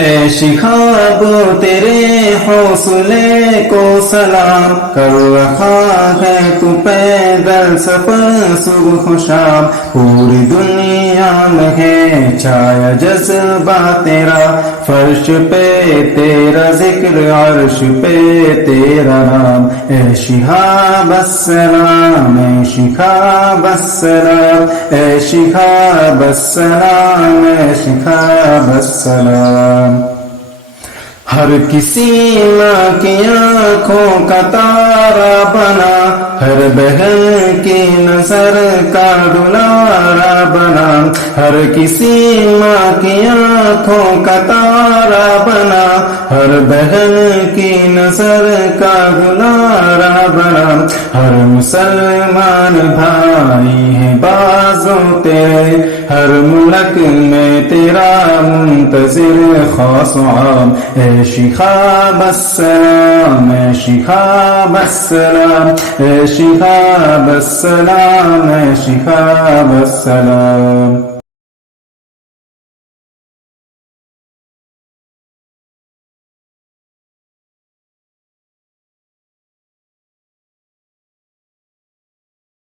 اے شہاب تیرے حوصلے کو سلام، کر رکھا ہے تو پیدل سفر صبح و شام، پوری دنیا میں ہے چھایا جذبہ تیرا، فرش پہ تیرا ذکر عرش پہ تیرا نام، اے شہاب السلام، اے شہاب السلام، اے شہاب السلام، اے شہاب السلام۔ ہر کسی ماں کی آنکھوں کا تارا بنا، ہر بہن کی نظر کا دلارا بنا، ہر کسی ماں کی آنکھوں کا تارا بنا، ہر بہن کی نظر کا دلارا بنا، ہر مسلمان بھائی ہے بازو تیرے، ہر ملک میں تیرا منتظر خاص و عام، اے شہاب السلام، اے شہاب السلام، اے شہاب السلام، اے شہاب السلام۔